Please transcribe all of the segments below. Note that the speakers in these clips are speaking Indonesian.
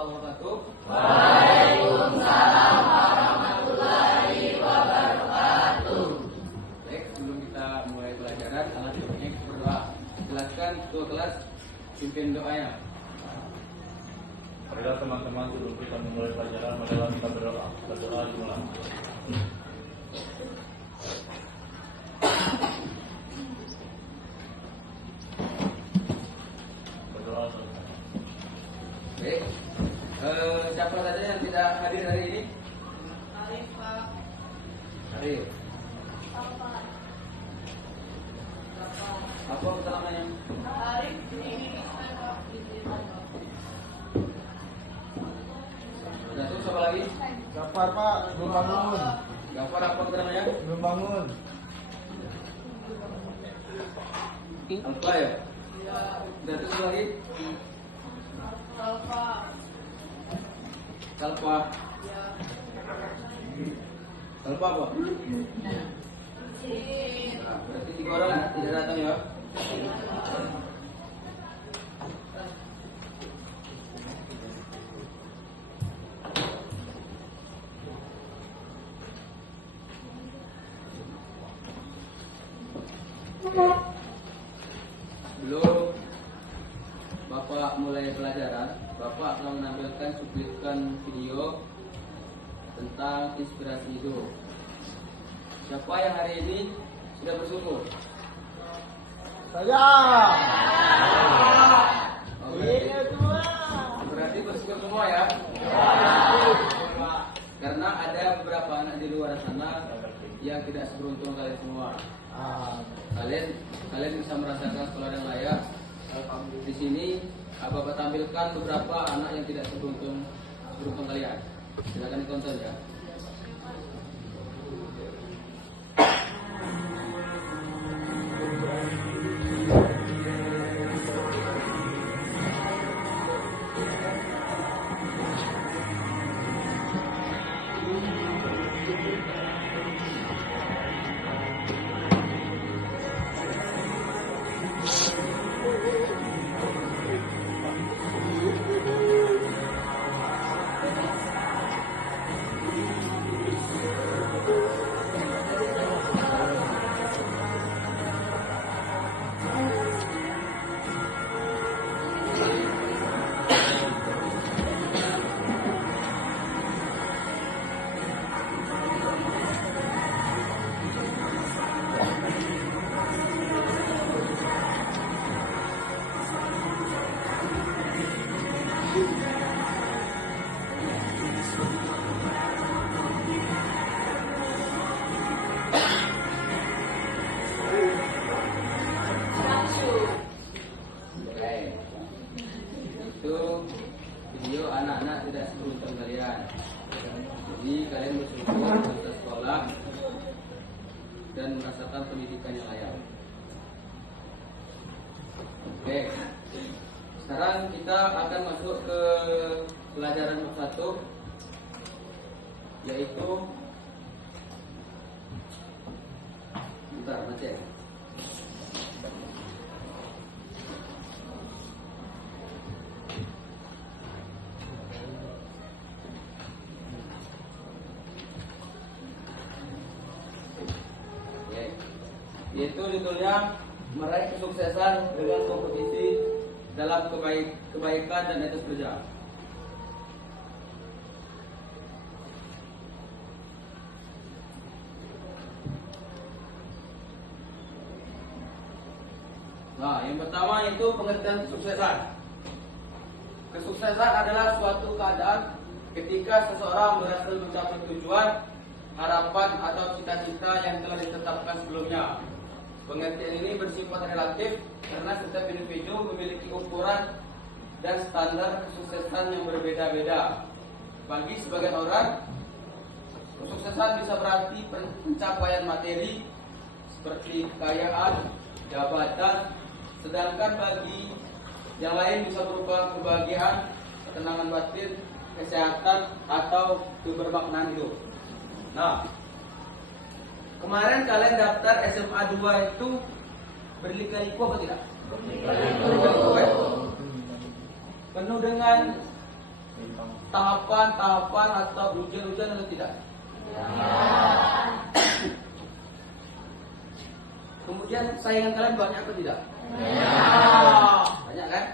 warahmatullahi wabarakatuh. Waalaikumsalam warahmatullahi wabarakatuh. Baik, sebelum kita mulai pelajaran, alhamdulillah kita berdoa. Silakan ketua kelas pimpin doanya. Marilah teman-teman sebelum kita memulai pelajaran, marilah kita berdoa. Berdoa dimulai. Berdoa selesai. Baik, siapa saja yang tidak hadir hari ini? Arif, Pak. Arif. Bapak. Apa keterangannya? Arif ini Pak. Satu, siapa lagi? Gafar Pak, belum bangun. Gafar, apa keterangannya? Belum bangun. Alfa ya? Satu lagi? Bapak. Alfa. Ya. Alfa apa? Nah, berarti 3 orang tidak datang ya? Sebelum Bapak mulai pelajaran, Bapak akan menampilkan cuplikan video tentang inspirasi hidup. Siapa yang hari ini sudah bersyukur? Saya. Oh, Ini semua. berarti bersyukur semua ya? Karena ada beberapa anak di luar sana yang tidak seberuntung kalian semua. Kalian bisa merasakan sekolah yang layak. Di sini Bapak tampilkan beberapa anak yang tidak seberuntung kalian. Silakan ditonton ya. Itu video anak-anak tidak seberuntung kalian. Jadi kalian bersyukur bisa sekolah dan merasakan pendidikan yang layak. Oke, sekarang kita akan masuk ke pelajaran nomor 1, yaitu bentar, baca. Yaitu judulnya meraih kesuksesan dengan kompetisi dalam kebaikan dan etos kerja. Nah, yang pertama itu pengertian kesuksesan. Kesuksesan adalah suatu keadaan ketika seseorang berhasil mencapai tujuan, harapan atau cita-cita yang telah ditetapkan sebelumnya. Pengertian ini bersifat relatif karena setiap individu memiliki ukuran dan standar kesuksesan yang berbeda-beda. Bagi sebagian orang, kesuksesan bisa berarti pencapaian materi seperti kekayaan, jabatan, sedangkan bagi yang lain bisa berupa kebahagiaan, ketenangan batin, kesehatan, atau kebermaknaan hidup. Nah, kemarin kalian daftar SMA 2 itu berliku-liku apa tidak? Penuh dengan tahapan-tahapan atau ujian-ujian atau tidak? Kemudian saingan kalian banyak atau tidak? Banyak kan?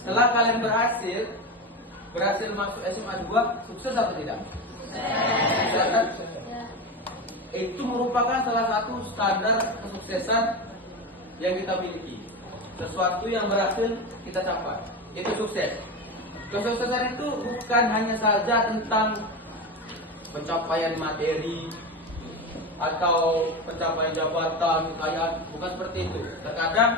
Setelah kalian berhasil masuk SMA 2, sukses atau tidak? Sukses kan? Itu merupakan salah satu standar kesuksesan yang kita miliki. Sesuatu yang berhasil kita capai, itu sukses. Kesuksesan itu bukan hanya saja tentang pencapaian materi atau pencapaian jabatan, kekayaan, bukan seperti itu. Terkadang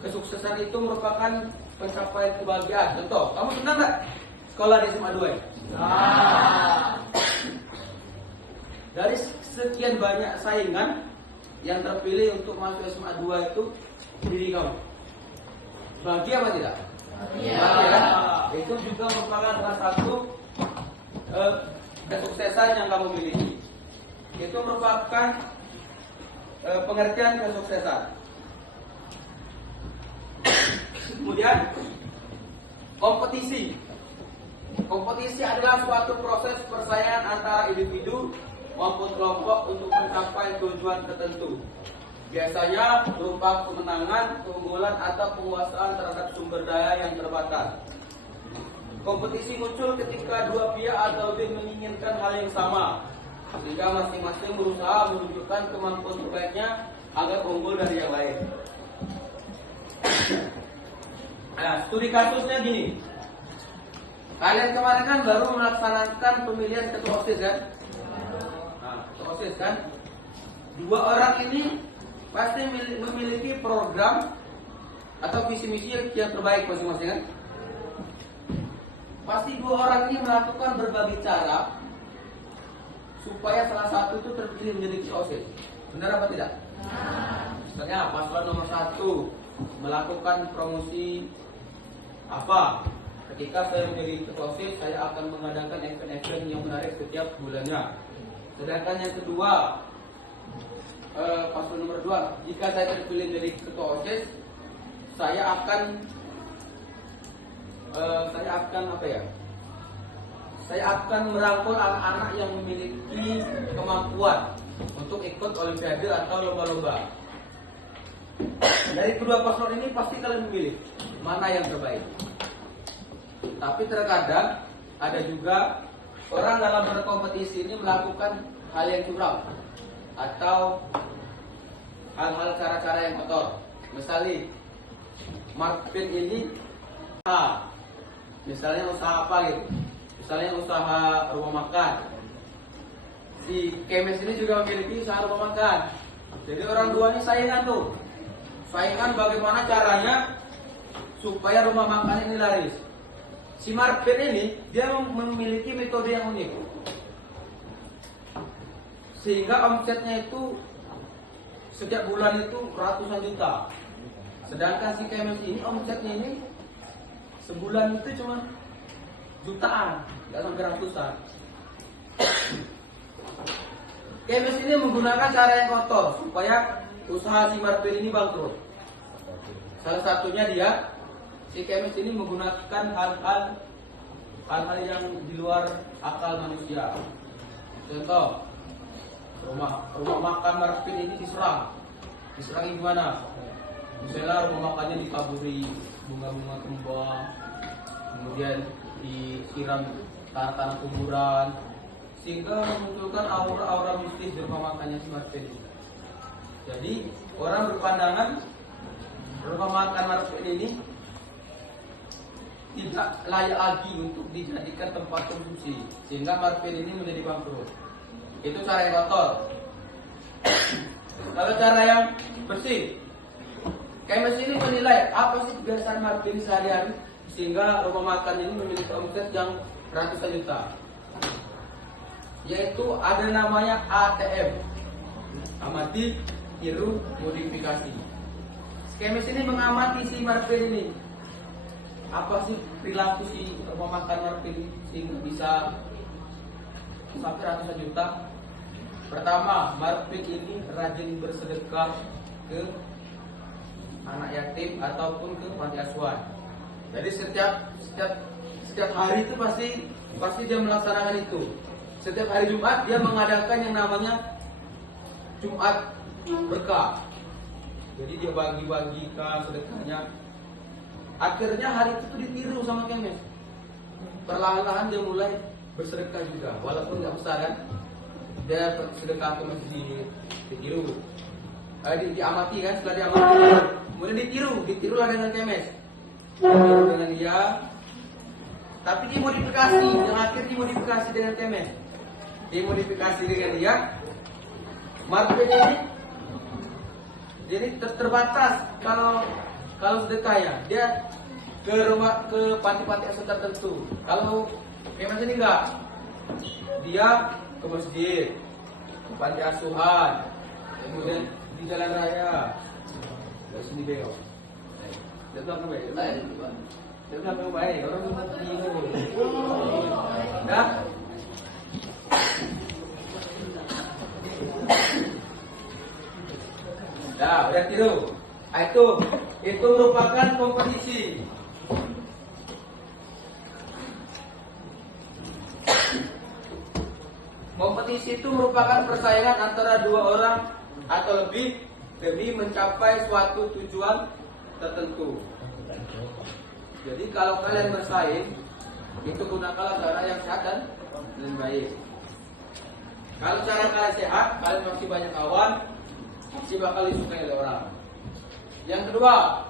kesuksesan itu merupakan pencapaian kebahagiaan. Contoh, kamu senang nggak sekolah di SMA 2 ini? Dari sekian banyak saingan yang terpilih untuk masuk SMA 2 itu diri kamu. Bahagia apa tidak? Bahagia. Itu juga merupakan salah satu kesuksesan yang kamu miliki. Itu merupakan pengertian kesuksesan. Kemudian kompetisi. Kompetisi adalah suatu proses persaingan antara individu maupun kelompok untuk mencapai tujuan tertentu. Biasanya berupa kemenangan, keunggulan atau penguasaan terhadap sumber daya yang terbatas. Kompetisi muncul ketika dua pihak atau lebih menginginkan hal yang sama, sehingga masing-masing berusaha menunjukkan kemampuan terbaiknya agar unggul dari yang lain. Nah, studi kasusnya gini. Kalian kemarin kan baru melaksanakan pemilihan ketua OSIS kan? Nah, ketua OSIS kan? Dua orang ini pasti memiliki program atau visi misi yang terbaik masing-masing kan? Pasti dua orang ini melakukan berbagai cara supaya salah satu itu terpilih menjadi ketua OSIS. Benar apa tidak? Misalnya paslon nomor 1 melakukan promosi apa? Ketika saya menjadi ketua OSIS, saya akan mengadakan event-event yang menarik setiap bulannya. Sedangkan yang kedua, paslon nomor 2, jika saya terpilih menjadi ketua OSIS, saya akan apa ya? Saya akan merangkul anak-anak yang memiliki kemampuan untuk ikut olimpiade atau lomba-lomba. Dari kedua paslon ini pasti kalian memilih mana yang terbaik. Tapi terkadang ada juga orang dalam berkompetisi ini melakukan hal yang curang atau hal-hal cara-cara yang kotor. Misalnya Marvin ini misalnya usaha apa gitu, misalnya usaha rumah makan. Si Kemes ini juga memiliki usaha rumah makan. Jadi orang dua ini saingan tuh. Saingan bagaimana caranya supaya rumah makan ini laris. Si Marvin ini dia memiliki metode yang unik, sehingga omsetnya itu setiap bulan itu ratusan juta. Sedangkan si Kemes ini omsetnya ini sebulan itu cuma jutaan, nggak sampai ratusan. Kemes ini menggunakan cara yang kotor supaya usaha si Marvin ini bangkrut. Salah satunya si Kemes ini menggunakan hal-hal yang di luar akal manusia. Contoh, rumah makan Marvin ini diserang gimana? Misalnya rumah makannya ditaburi bunga-bunga kembang, kemudian disiram tanah-tanah kuburan, sehingga memunculkan aura-aura mistis di rumah makannya si Marvin. Jadi orang berpandangan rumah makan Marvin ini tidak layak lagi untuk dijadikan tempat konsumsi, sehingga Marvin ini menjadi bangkrut. Itu cara yang kotor. Kalau cara yang bersih, Kemes ini menilai apa sih kebiasaan Marvin sehari-hari sehingga rumah makan ini memiliki omset yang ratusan juta. Yaitu ada namanya ATM, amati, tiru, modifikasi. Kemes ini mengamati si Marvin ini. Apa sih perilaku si rumah makan Marvin sehingga bisa sampai ratusan juta? Pertama, Marvin ini rajin bersedekah ke anak yatim ataupun ke panti asuhan. Jadi setiap setiap hari itu pasti dia melaksanakan itu. Setiap hari Jumat dia mengadakan yang namanya Jumat berkah. Jadi dia bagi-bagikan sedekahnya. Akhirnya hari itu ditiru sama kemes. Perlahan-lahan dia mulai bersedekah juga, walaupun nggak besar kan. Dia sedekah ke masjid, ditiru. Diamati kan, setelah diamati, kemudian ditirulah dengan kemes. Ditiru dengan dia. Tapi dimodifikasi, yang akhir dimodifikasi dengan kemes. Dimodifikasi dengan dia. Market ini jadi terbatas kalau sedekah ya. Dia ke rumah, ke panti-panti asuhan tertentu. Kalau kemes ini enggak. Dia ke masjid, ke panti asuhan, kemudian di jalan raya. Dari sini belok. Dia bilang baik. Dia bilang baik. Orang cuma tiru. Dah. Dah, udah tiru. Itu merupakan kompetisi. Kompetisi itu merupakan persaingan antara dua orang atau lebih demi mencapai suatu tujuan tertentu. Jadi kalau kalian bersaing, itu gunakanlah cara yang sehat dan baik. Kalau cara kalian sehat, kalian masih banyak kawan, masih bakal disukai oleh orang. Yang kedua,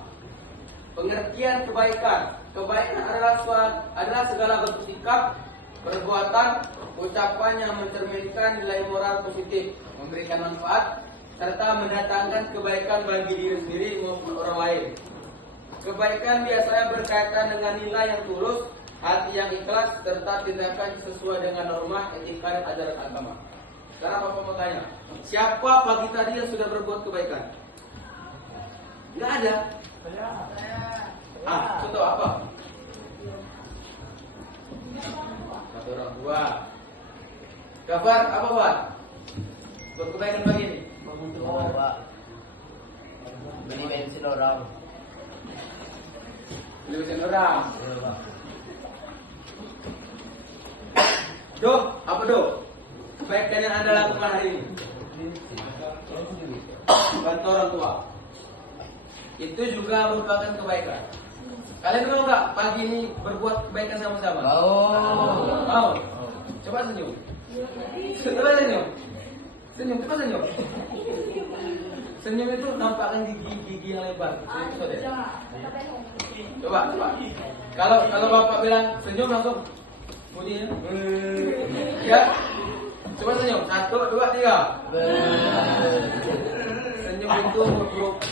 pengertian kebaikan. Kebaikan adalah segala bentuk sikap, perbuatan, ucapan yang mencerminkan nilai moral positif, memberikan manfaat, serta mendatangkan kebaikan bagi diri sendiri maupun orang lain. Kebaikan biasanya berkaitan dengan nilai yang tulus, hati yang ikhlas, serta tindakan sesuai dengan norma, etika, dan ajaran agama. Sekarang Bapak mau tanya, siapa pagi tadi yang sudah berbuat kebaikan? Tidak ada. Contoh apa? Satu orang tua. Kabar apa buat? Buat kebaikan pagi ini? Oh, Pak. Beli bensin orang. Beli bensin orang. Do, apa do? Kebaikan yang Anda lakukan hari ini? Bantu orang tua. Itu juga merupakan kebaikan. Kalian mau nggak pagi ini berbuat kebaikan sama-sama? Mau. Coba senyum. Coba senyum. Coba senyum. Senyum itu nampakkan gigi yang lebar. Coba. Kalau Bapak bilang senyum langsung bunyi. Ya. Coba senyum. 1, 2, 3. Senyum itu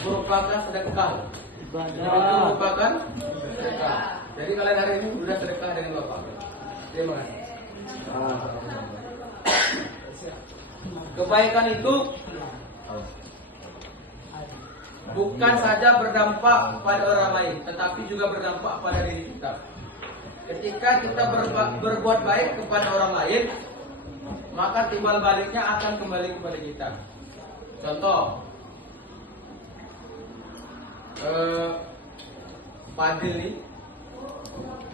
merupakan sedekah. Senyum itu merupakan sedekah. Jadi kalian hari ini sudah sedekah dengan Bapak. Terima kasih. Kebaikan itu bukan saja berdampak pada orang lain, tetapi juga berdampak pada diri kita. Ketika kita berbuat baik kepada orang lain, maka timbal baliknya akan kembali kepada kita. Contoh, Fadil nih,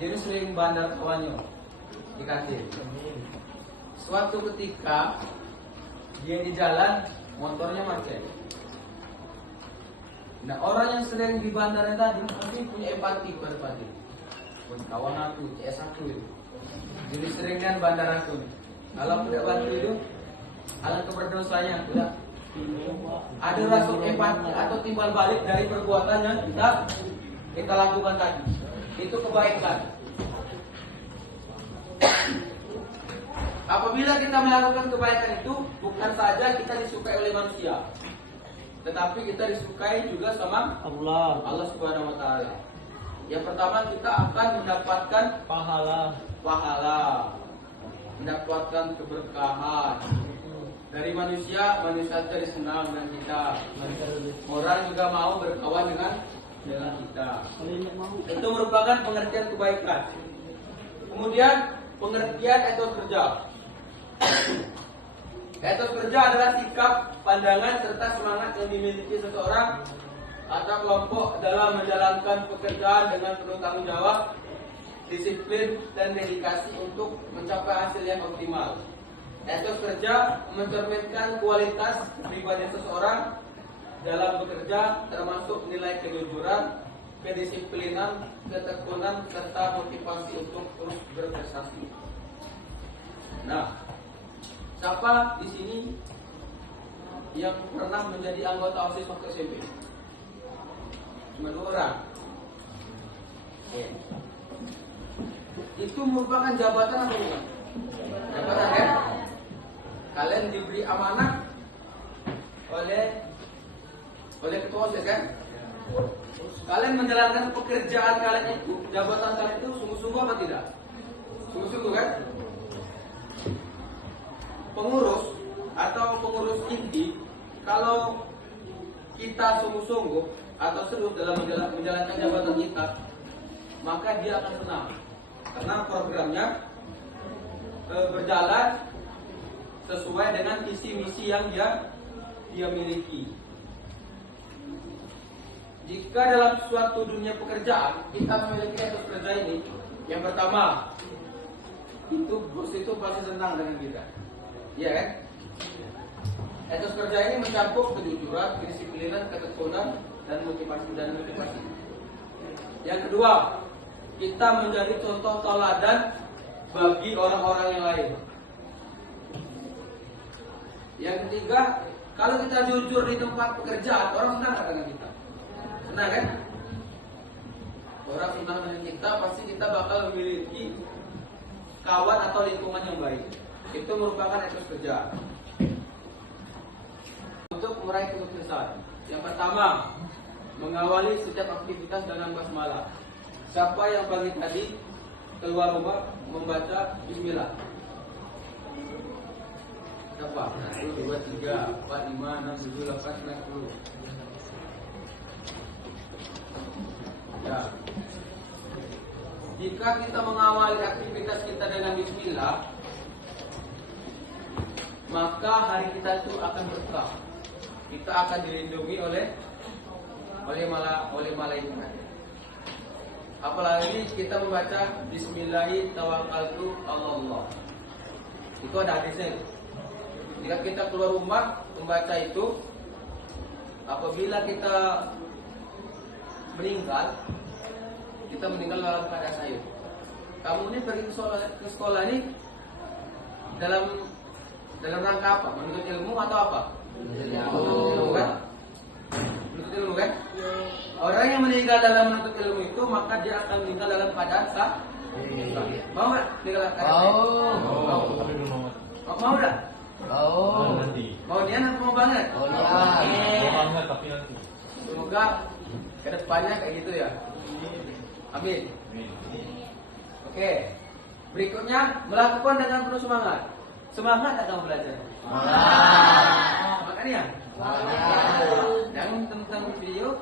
jadi sering bandar kawannya di kantin. Suatu ketika dia di jalan, motornya macet. Nah, orang yang sering di bandarnya tadi pasti punya empati kepada Fadil. Kawan aku, CS aku itu. Jadi sering kan bandar aku. Kalau tidak bantu itu, alangkah berdosanya. Tidak ada rasa empati atau timbal balik dari perbuatan yang kita lakukan tadi. Itu kebaikan. Apabila kita melakukan kebaikan itu, bukan saja kita disukai oleh manusia, tetapi kita disukai juga sama Allah Subhanahu wa taala. Yang pertama, kita akan mendapatkan pahala, mendapatkan keberkahan. Dari manusia jadi senang dengan kita. Orang juga mau berkawan dengan kita. Itu merupakan pengertian kebaikan. Kemudian pengertian etos kerja. Etos kerja adalah sikap, pandangan, serta semangat yang dimiliki seseorang atau kelompok dalam menjalankan pekerjaan dengan penuh tanggung jawab, disiplin, dan dedikasi untuk mencapai hasil yang optimal. Etos kerja mencerminkan kualitas pribadi seseorang dalam bekerja, termasuk nilai kejujuran, kedisiplinan, ketekunan, serta motivasi untuk terus berprestasi. Nah, siapa di sini yang pernah menjadi anggota OSIS waktu SMP? Cuma 2 orang. Oke. Itu merupakan jabatan apa bukan? Jabatan kan? Kalian diberi amanah oleh ketua OSIS kan? Kalian menjalankan pekerjaan kalian itu, jabatan kalian itu sungguh-sungguh apa tidak? Sungguh-sungguh kan? Pengurus atau pengurus inti, kalau kita sungguh-sungguh atau serius dalam menjalankan jabatan kita, maka dia akan senang karena programnya berjalan sesuai dengan visi misi yang dia miliki. Jika dalam suatu dunia pekerjaan kita memiliki etos kerja ini, yang pertama itu bos itu pasti senang dengan kita, ya kan? Etos kerja ini mencakup kejujuran, kedisiplinan, ketekunan, dan motivasi. Yang kedua, kita menjadi contoh teladan bagi orang-orang yang lain. Yang ketiga, kalau kita jujur di tempat pekerjaan, orang senang nggak dengan kita? Senang kan? Orang senang dengan kita, pasti kita bakal memiliki kawan atau lingkungan yang baik. Itu merupakan etos kerja. Untuk meraih kesuksesan, yang pertama, mengawali setiap aktivitas dengan basmalah. Siapa yang pagi tadi keluar rumah membaca Bismillah? Siapa? 1, 2, 3, 4, 5, 6, 7, 8, 9, 10. Ya. Jika kita mengawali aktivitas kita dengan Bismillah, maka hari kita itu akan berkah. Kita akan dilindungi oleh malaikat. Apalagi kita membaca Bismillahirrahmanirrahim. Itu ada hadisnya. Jika kita keluar rumah membaca itu, apabila kita meninggal dalam keadaan sayur. Kamu ini pergi ke sekolah ini dalam rangka apa? Menuntut ilmu atau apa? Menuntut ilmu kan? Orang yang meninggal dalam menuntut ilmu itu, maka dia akan meninggal dalam keadaan sah. Mau nggak meninggal dalam keadaan sah? Tapi belum mau. Mau nggak? Nanti. Mau nian atau mau banget? Mau banget tapi nanti. Semoga kedepannya kayak gitu ya. Amin. Oke. Berikutnya, melakukan dengan penuh semangat. Semangat tak kamu belajar? Makanya. Yang tentang video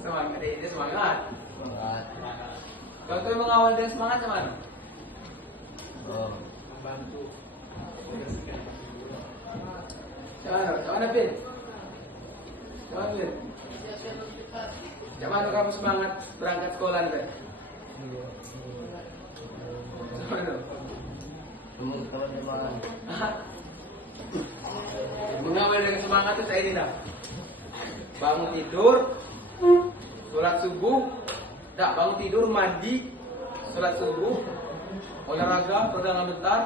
semangat, ini semangat. Kalau kau mengawal dengan semangat cuman membantu. Cuman Pin. Cuman kamu semangat berangkat sekolah nih. Mengawal dengan semangat itu saya ini dah. Bangun tidur, sholat subuh, bangun tidur, mandi, sholat subuh, olahraga, pegangan bentar,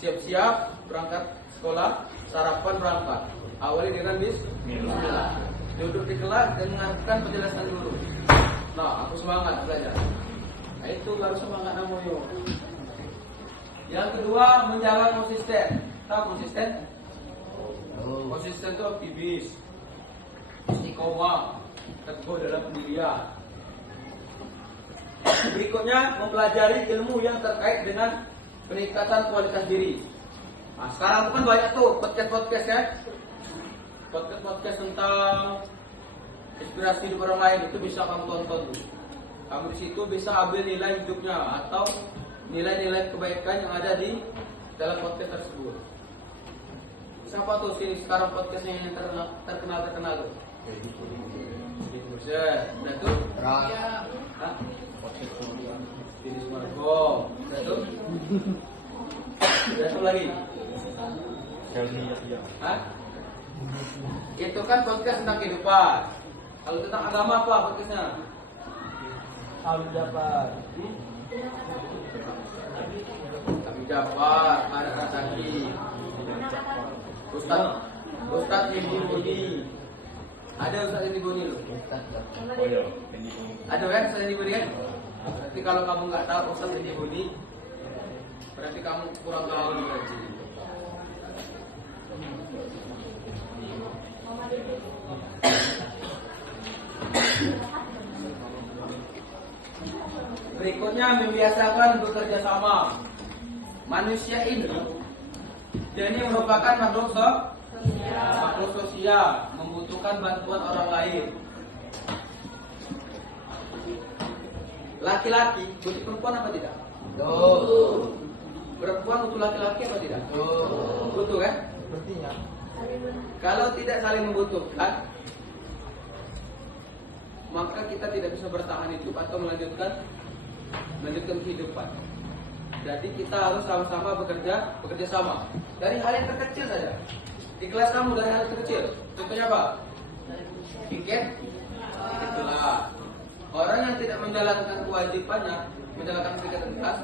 siap-siap berangkat sekolah, sarapan berangkat. Awali dengan bismillah. Duduk di kelas dan dengarkan penjelasan dulu. Nah, aku semangat belajar. Nah, itu baru semangat namanya. Yang kedua, menjaga konsisten. Tahu konsisten? Konsisten itu aktivis, istiqomah, teguh dalam pendirian. Berikutnya, mempelajari ilmu yang terkait dengan peningkatan kualitas diri. Nah, sekarang itu kan banyak tuh podcast ya. Podcast tentang inspirasi hidup orang lain, itu bisa kamu tonton tuh. Kamu di situ bisa ambil nilai hidupnya atau nilai-nilai kebaikan yang ada di dalam podcast tersebut. Siapa tuh sih sekarang podcastnya yang terkenal tuh? Nah tuh. Podcast Satu. Satu lagi. Kami ya. Hah? Itu kan podcast tentang kehidupan. Kalau tentang agama apa podcastnya? Al-Jabar. Kami Jafar, Marek Rasaki, Ustaz Indi Buni. Ada Ustaz Indi Buni loh. Oh iya, ini pun. Ada kan Ustaz Indi Buni kan? Berarti kalau kamu nggak tahu Ustaz Indi Buni, berarti kamu kurang tahu berarti. Berikutnya membiasakan bekerja sama. Manusia ini merupakan makhluk sosial, membutuhkan bantuan orang lain. Laki-laki butuh perempuan apa tidak? Tuh. Perempuan butuh laki-laki apa tidak? Tuh. Butuh kan? Sepertinya. Kalau tidak saling membutuhkan, maka kita tidak bisa bertahan hidup atau melanjutkan kehidupan. Jadi kita harus sama-sama bekerja sama. Dari hal yang terkecil saja. Di kelas kamu dari hal yang terkecil. Contohnya apa? Piket. Itulah. Orang yang tidak menjalankan kewajibannya, menjalankan piket di kelas,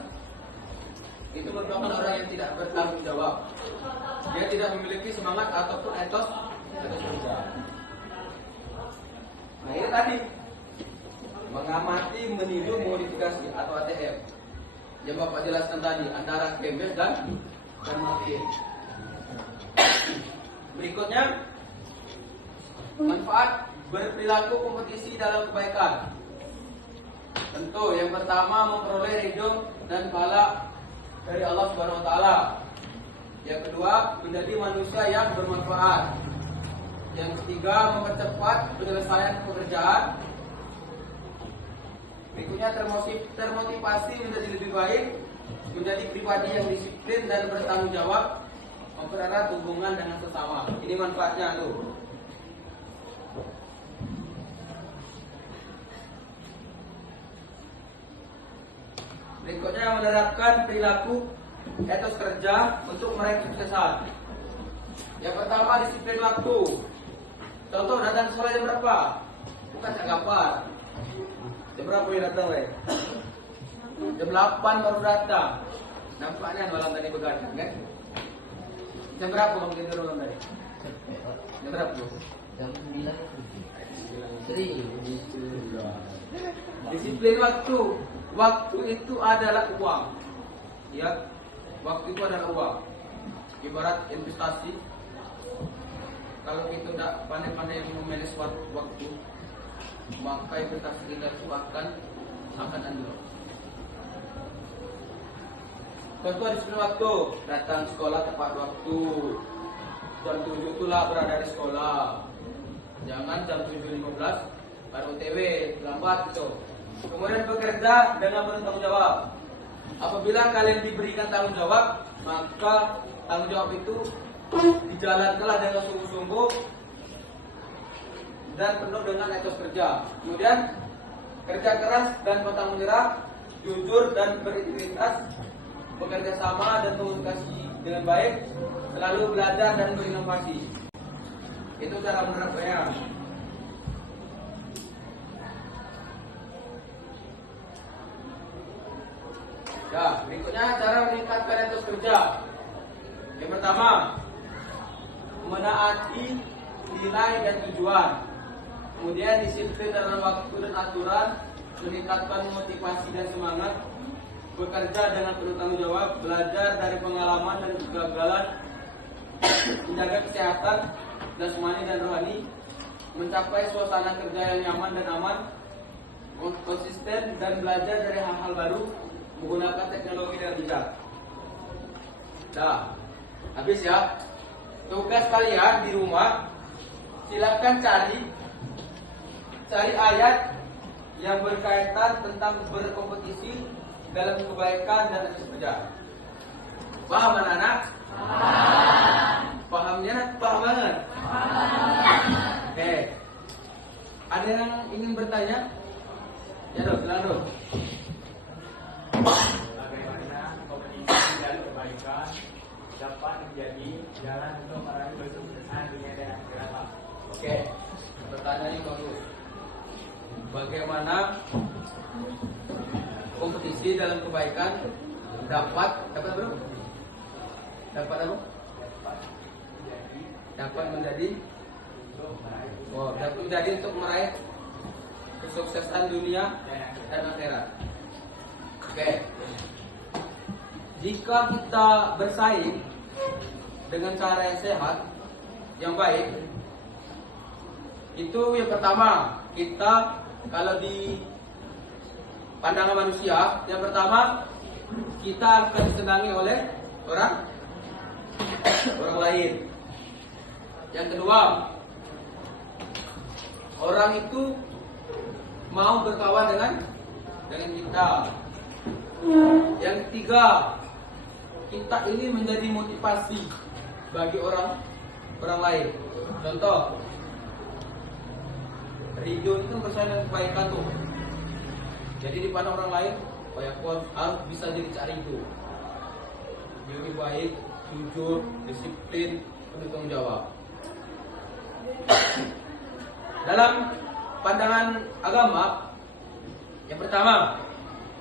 itu merupakan orang yang tidak bertanggung jawab. Dia tidak memiliki semangat ataupun etos kerja. Nah ini tadi mengamati, meniru, modifikasi atau ATM yang Bapak jelaskan tadi antara gembel dan martir. Berikutnya manfaat berperilaku kompetisi dalam kebaikan. Tentu yang pertama memperoleh ridho dan pahala dari Allah Subhanahu wa taala. Yang kedua, menjadi manusia yang bermanfaat. Yang ketiga, mempercepat penyelesaian pekerjaan. Berikutnya, termotivasi menjadi lebih baik, menjadi pribadi yang disiplin dan bertanggung jawab, mempererat hubungan dengan sesama. Ini manfaatnya tuh. Berikutnya, menerapkan perilaku etos kerja untuk meraih kesuksesan. Yang pertama, disiplin waktu. Contoh, datang sekolah jam berapa? Bukan jam kapan. Jam berapa dia datang, weh? Jam 8 baru datang. Nampaknya malam tadi begadang, kan? Jam berapa kamu tidur malam tadi? Jam berapa? Jam 9. Serius. Disiplin waktu. Waktu itu adalah uang. Ya, waktu itu adalah uang. Ibarat investasi. Kalau kita tidak pandai-pandai memanage waktu, maka investasi kita itu akan anjlok. Contoh disiplin waktu, datang sekolah tepat waktu. Jam 7 itulah berada di sekolah. Jangan jam 7.15 baru OTW, lambat itu. Kemudian bekerja dengan bertanggung jawab. Apabila kalian diberikan tanggung jawab, maka tanggung jawab itu dijalankanlah dengan sungguh-sungguh dan penuh dengan etos kerja. Kemudian kerja keras dan pantang menyerah, jujur dan berintegritas, bekerja sama dan komunikasi dengan baik, selalu belajar dan berinovasi. Itu cara menerapkannya. Ya, berikutnya cara meningkatkan etos kerja. Yang pertama, menaati nilai dan tujuan. Kemudian disiplin dalam waktu dan aturan, meningkatkan motivasi dan semangat, bekerja dengan penuh tanggung jawab, belajar dari pengalaman dan kegagalan, menjaga kesehatan jasmani dan rohani, mencapai suasana kerja yang nyaman dan aman, konsisten dan belajar dari hal-hal baru, menggunakan teknologi dan bijak. Nah, habis ya. Tugas kalian di rumah, silakan cari ayat yang berkaitan tentang berkompetisi dalam kebaikan dan kerja. Paham anak-anak? Pahamnya paham banget. Oke. Ada yang ingin bertanya? Ya dong, silakan dong. Bagaimana dapat menjadi jalan untuk meraih kesuksesan dunia dan akhirat, Pak. Oke, pertanyaannya bagus. Bagaimana kompetisi dalam kebaikan dapat apa? Dapat apa? Dapat menjadi untuk meraih kesuksesan dunia dan akhirat. Oke. Jika kita bersaing dengan cara yang sehat, yang baik, itu yang pertama, kita kalau di pandangan manusia, yang pertama kita akan disenangi oleh orang lain. Yang kedua, orang itu mau berkawan dengan kita. Yang ketiga, kita ini menjadi motivasi bagi orang lain. Contoh, Ridho itu bersaing dengan kebaikan tuh. Jadi di pandang orang lain, oh ya, aku harus bisa jadi cari itu. Dia lebih baik, jujur, disiplin, penuh tanggung jawab. Dalam pandangan agama, yang pertama,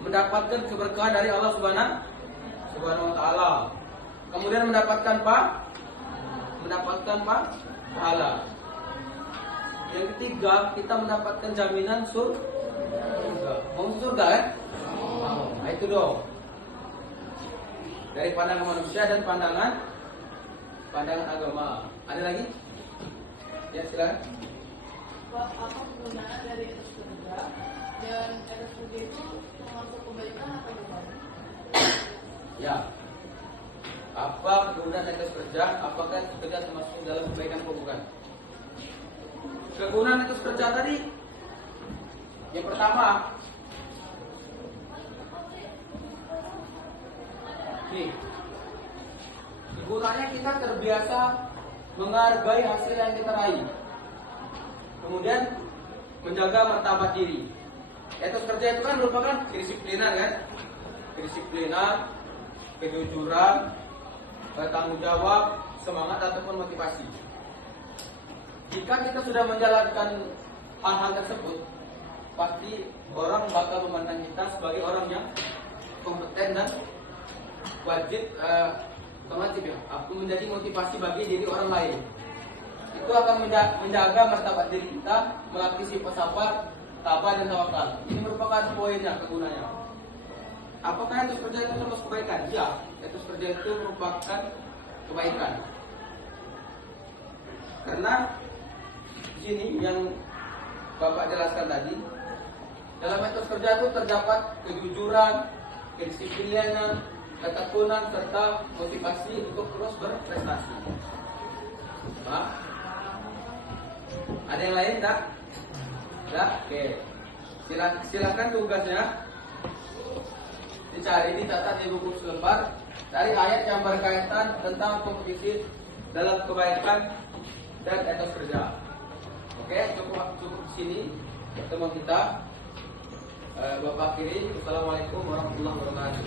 mendapatkan keberkahan dari Allah Subhanahu wa taala. Kemudian mendapatkan pahala. Yang ketiga, kita mendapatkan jaminan surga. Mau surga kan? Nah, itu dong. Dari pandangan manusia dan pandangan agama. Ada lagi? Ya, silakan. Pak, apa kegunaan dari etos kerja? Dan etos kerja itu termasuk kebaikan atau bukan? Ya. Apa kegunaan etos kerja? Apakah kerja termasuk dalam kebaikan atau bukan? Kegunaan etos kerja tadi, yang pertama, nih, kegunaannya kita terbiasa menghargai hasil yang kita raih, kemudian menjaga martabat diri. Etos kerja itu kan merupakan kedisiplinan kan, kejujuran, tanggung jawab, semangat ataupun motivasi. Jika kita sudah menjalankan hal-hal tersebut, pasti orang bakal memandang kita sebagai orang yang kompeten dan wajib aku menjadi motivasi bagi diri orang lain. Itu akan menjaga martabat diri kita, melatih sifat sabar, tabah dan tawakal. Ini merupakan poinnya, kegunaannya. Apakah etos kerja itu termasuk kebaikan? Ya, etos kerja itu merupakan kebaikan. Karena di sini yang Bapak jelaskan tadi, dalam etos kerja itu terdapat kejujuran, kedisiplinan, ketekunan serta motivasi untuk terus berprestasi. Pak, ada yang lain tak? Tak? Oke. Silakan tugasnya dicari, dicatat di buku selembar, cari ayat yang berkaitan tentang kompetisi dalam kebaikan dan etos kerja. Oke, cukup di sini pertemuan kita. Bapak akhiri. Assalamualaikum warahmatullahi wabarakatuh.